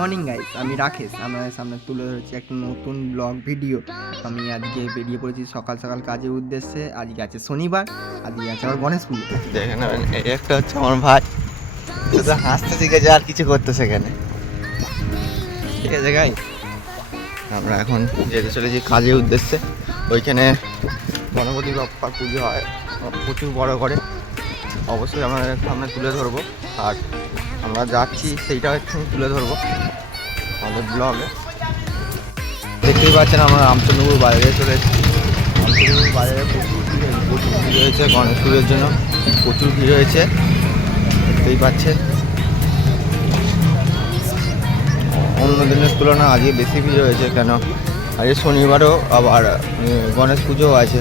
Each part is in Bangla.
মর্নিং গাইস, আমি রাকেশ আপনাদের সামনে তুলে ধরেছি একটা নতুন ব্লগ ভিডিও। আমি আজকে বেরিয়ে পড়েছি সকাল সকাল কাজের উদ্দেশ্যে। আজকে আছে শনিবার, আজকে আছে আমার গণেশ পুজো। দেখে নেবেন, এই একটা হচ্ছে আমার ভাই, শুধু হাসতে শিখেছে আর কিছু করতে শেখেনি। ঠিক আছে গাই, আমরা এখন যেতে চলেছি কাজের উদ্দেশ্যে। ওইখানে গণপতি বাপ্পার পুজো হয়, প্রচুর বড় করে। অবশ্যই আমাদের সামনে তুলে ধরবো, আর আমরা যাচ্ছি সেইটা একটু তুলে ধরবো আমাদের ব্লগে। দেখতেই পাচ্ছেন আমরা রামচন্দ্রপুর বাজারে চলে এসেছি। রামচন্দ্রপুর বাজারে প্রচুর ভিড় হয়েছে, গণেশ পুজোর জন্য প্রচুর ভিড় হয়েছে, দেখতেই পাচ্ছেন। অন্য দিনের তুলনায় আজকে বেশি ভিড় হয়েছে, কেন আজকে শনিবারও আবার গণেশ পুজোও আছে,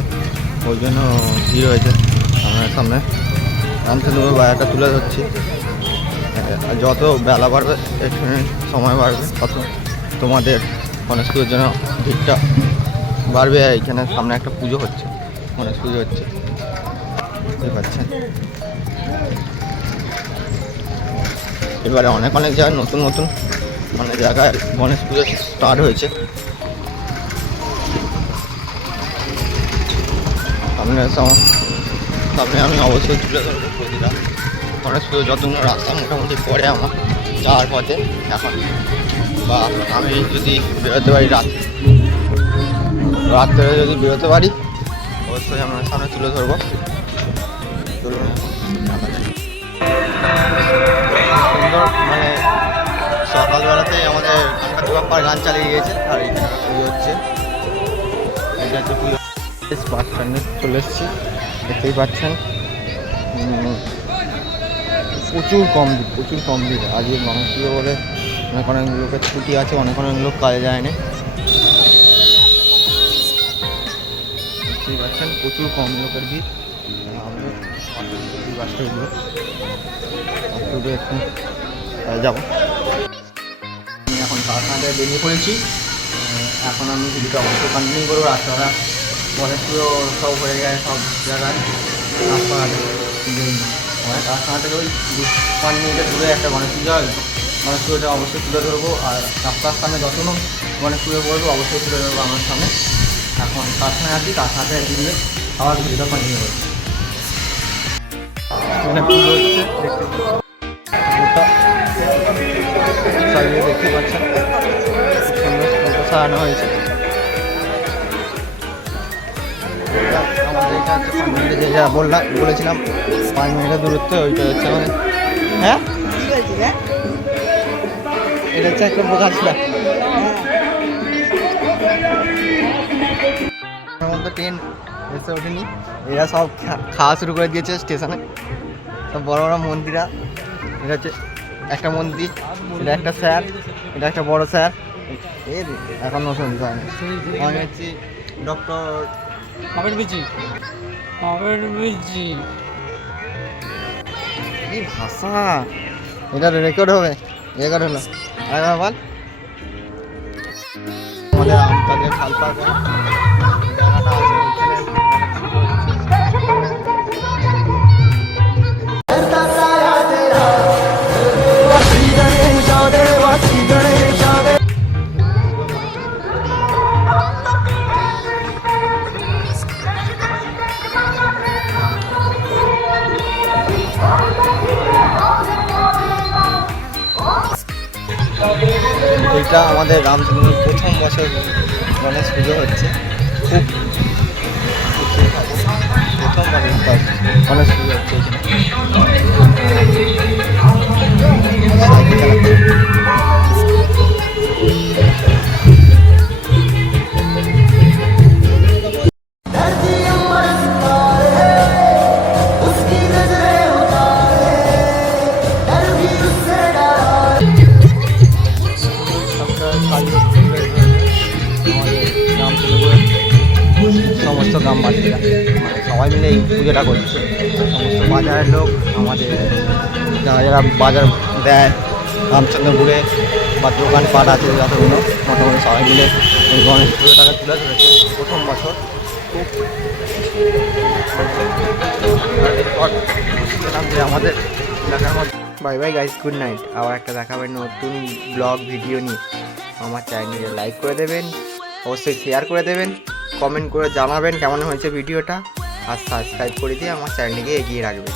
ওই জন্য ভিড় হয়েছে। আমরা সামনে রামচন্দ্রপুর বাজারটা তুলে ধরছি। যত বেলা বাড়বে, এখানে সময় বাড়বে, তত তোমাদের গণেশ পুজোর জন্য ভিড়টা বাড়বে। এখানে সামনে একটা পুজো হচ্ছে, গণেশ পুজো হচ্ছে, বুঝতে পারছেন। এবারে অনেক জায়গায় নতুন নতুন জায়গায় গণেশ পুজো স্টার্ট হয়েছে। সামনে আমি অবশ্যই তুলে ধরবো প্রতিটা গণেশ পুজো। যতগুলো রাস্তা মোটামুটি পড়ে আমার যাওয়ার পথে এখন, বা আমি যদি বেরোতে পারি রাত্রে যদি বেরোতে পারি, অবশ্যই আমরা সামনে তুলে ধরবো। সুন্দর সকালবেলাতেই আমাদের গণপতি বাপ্পার গান চালিয়ে গিয়েছে, আর এইখানে পুজো হচ্ছে। এটা হচ্ছে পুজো। বাস স্ট্যান্ডে চলে এসেছি, দেখতেই পাচ্ছেন। প্রচুর কম ভিড় আজকে গণেশ পুজো বলে। অনেক লোকের ছুটি আছে, অনেক লোক কাজে যায়নি, দেখতেই পাচ্ছেন। প্রচুর কম লোকের ভিড়। আমি বাসটা একটু যাবো। এখন কারখানাটায় বেরিয়ে পড়েছি। এখন আমি ভিডিওটা অবশ্যই কন্টিনিউ করবো। রাস্তাটা গণেশ পুজো সব হয়ে গেছে সব জায়গায়। রাস্তাঘাটে অনেক কারখানা থেকে ওই 5 মিনিটের দূরে একটা গণেশ পুজো হয়। গণেশ পুজোটা অবশ্যই তুলে ধরবো, আর রাস্তার সামনে যতক্ষণ গণেশ পুজো করবো অবশ্যই তুলে ধরবো আমার সামনে। এখন কারখানায় আছি, কারখানাতে দিয়ে আবার ভিডিওটা কন্টিনিউ করবো। এখানে পুজো হচ্ছে, দেখতে পাচ্ছেন সুন্দর সাজানো হয়েছে। আমাদের এটা হচ্ছে 5 মিনিটে যেটা বলেছিলাম 5 মিনিটের দূরত্বে, ওইটা হচ্ছে আমাদের। হ্যাঁ, এটা হচ্ছে একটা বোকাছিলা। মধ্যে ট্রেন এসে ওঠেনি, এরা সব খাওয়া শুরু করে দিয়েছে স্টেশনে। সব বড় বড় মন্দিরা। এটা হচ্ছে একটা মন্দির, এটা একটা স্যার, এটা একটা বড় স্যার। এখন নতুন হয়নি। আমি হচ্ছি ডক্টর কি ভাষা, এটা রেকর্ড হলো। আর বল আমাদের আমতাদের খালপাড় জায়গাটা আছে, এটা আমাদের রামচন্দ্রের প্রথম বছর গণেশ পুজো হচ্ছে। খুব প্রথম গণেশ পুজো হচ্ছে। সমস্ত গ্রামবাসীরা সবাই মিলে এই পুজোটা করছে। সমস্ত বাজারের লোক, আমাদের যারা বাজার দেয় রামচন্দ্রপুরে বা দোকানপাট আছে যতগুলো, মোটামুটি সবাই মিলে এই গণেশ পুজোটাকে তুলে ধরেছে প্রথম বছর। খুব যে আমাদের এলাকার মধ্যে bye bye guys, good night. আবার একটা দেখাবেন নতুন ব্লগ ভিডিও নিয়ে। আমার চ্যানেলে লাইক করে দেবেন, অবশ্যই শেয়ার করে দেবেন, কমেন্ট করে জানাবেন কেমন হয়েছে ভিডিওটা, আর সাবস্ক্রাইব করে দিয়ে আমার চ্যানেলকে এগিয়ে রাখবেন।